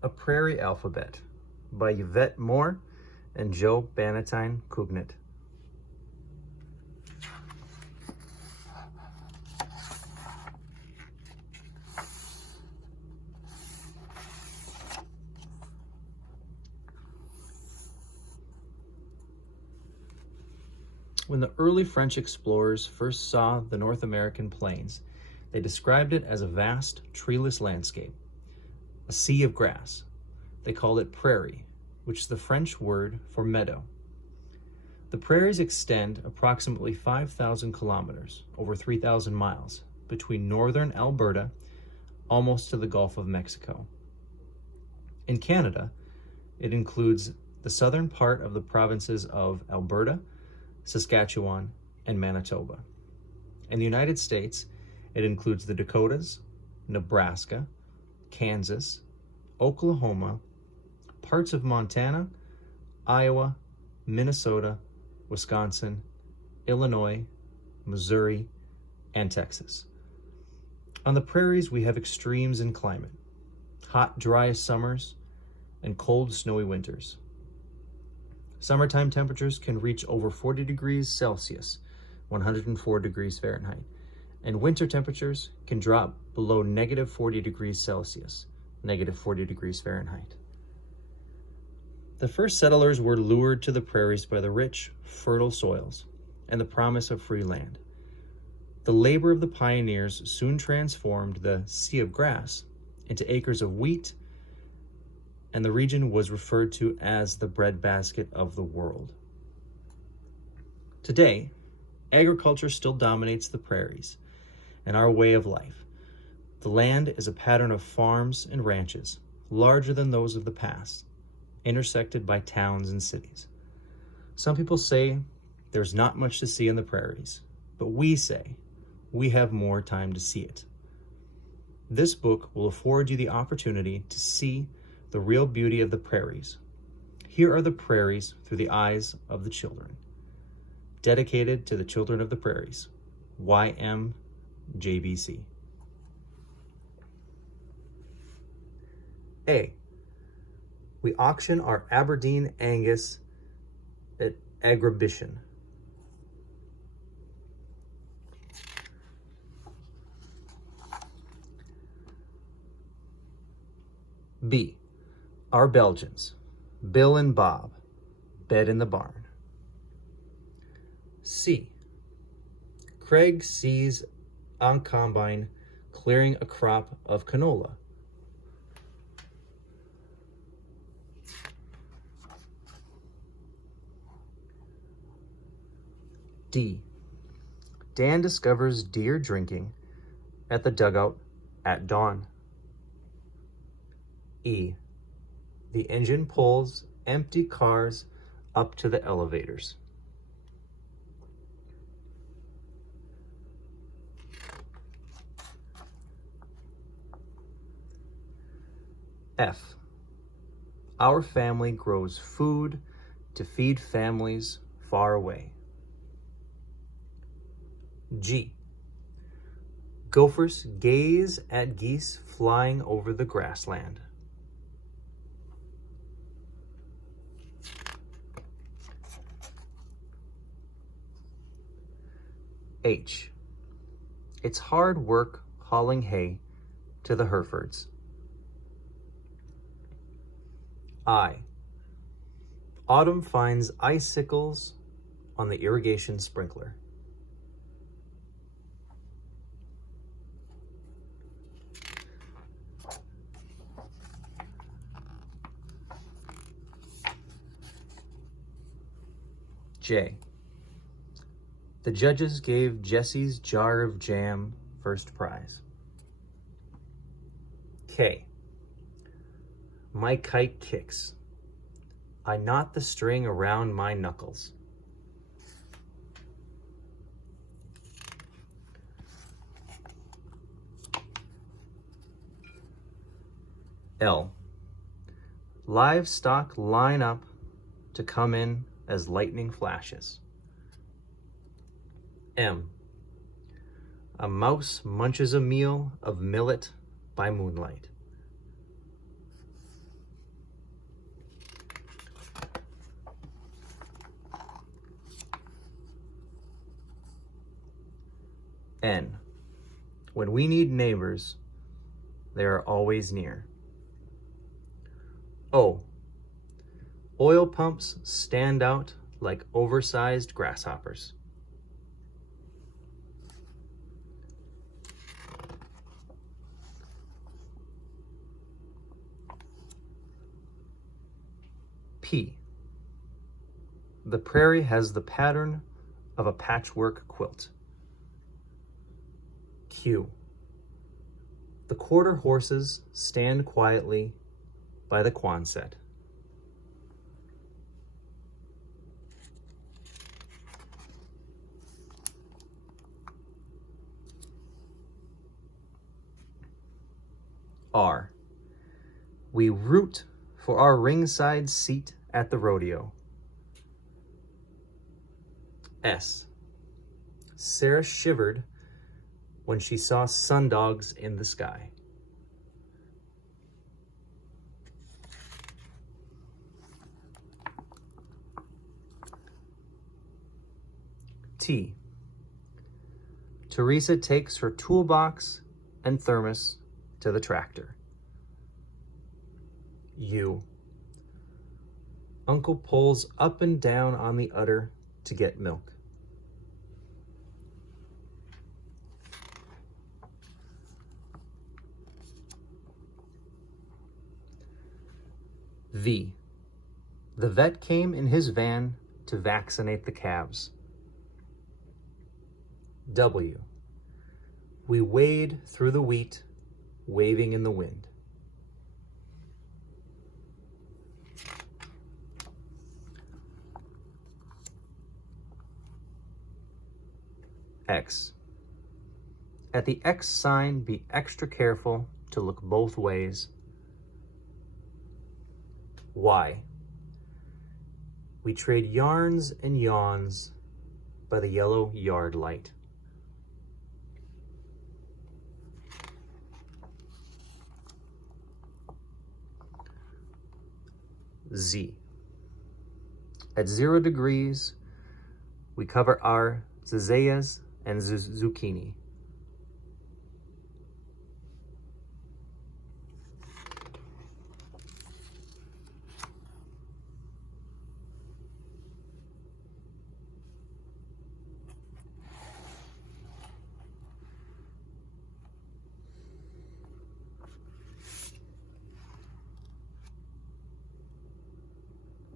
A Prairie Alphabet by Yvette and Joe Bannatyne-Cugnet. When the early French explorers first saw the North American plains, they described it as a vast, treeless landscape, a sea of grass. They called it prairie, which is the French word for meadow. The prairies extend approximately 5,000 kilometers, over 3,000 miles, between northern Alberta almost to the Gulf of Mexico. In Canada, it includes the southern part of the provinces of Alberta, Saskatchewan, and Manitoba. In the United States, it includes the Dakotas, Nebraska, Kansas, Oklahoma, parts of Montana, Iowa, Minnesota, Wisconsin, Illinois, Missouri, and Texas. On the prairies, we have extremes in climate: hot, dry summers and cold, snowy winters. Summertime temperatures can reach over 40 degrees Celsius, 104 degrees Fahrenheit, and winter temperatures can drop below negative 40 degrees Celsius, negative 40 degrees Fahrenheit. The first settlers were lured to the prairies by the rich, fertile soils and the promise of free land. The labor of the pioneers soon transformed the sea of grass into acres of wheat, and the region was referred to as the breadbasket of the world. Today, agriculture still dominates the prairies and our way of life. The land is a pattern of farms and ranches, larger than those of the past, intersected by towns and cities. Some people say there's not much to see in the prairies, but we say we have more time to see it. This book will afford you the opportunity to see the real beauty of the prairies. Here are the prairies through the eyes of the children. Dedicated to the children of the prairies. YMJBC. A. We auction our Aberdeen Angus at Agribition. B. Our Belgians, Bill and Bob, bed in the barn. C. Craig sees a combine clearing a crop of canola. D. Dan discovers deer drinking at the dugout at dawn. E. The engine pulls empty cars up to the elevators. F. Our family grows food to feed families far away. G. Gophers gaze at geese flying over the grassland. H. It's hard work hauling hay to the Herefords. I. Autumn finds icicles on the irrigation sprinkler. J. The judges gave Jesse's jar of jam first prize. K. My kite kicks. I knot the string around my knuckles. L. Livestock line up to come in as lightning flashes. M. A mouse munches a meal of millet by moonlight. N. When we need neighbors, they are always near. O. Oil pumps stand out like oversized grasshoppers. P. The prairie has the pattern of a patchwork quilt. Q. The quarter horses stand quietly by the Quonset. R. We root for our ringside seat at the rodeo. S. Sarah shivered when she saw sundogs in the sky. T. Teresa takes her toolbox and thermos to the tractor. U. Uncle pulls up and down on the udder to get milk. V. The vet came in his van to vaccinate the calves. W. We wade through the wheat, waving in the wind. X. At the X sign, be extra careful to look both ways. Y. We trade yarns and yawns by the yellow yard light. Z. At 0 degrees, we cover our zizayas and zucchini.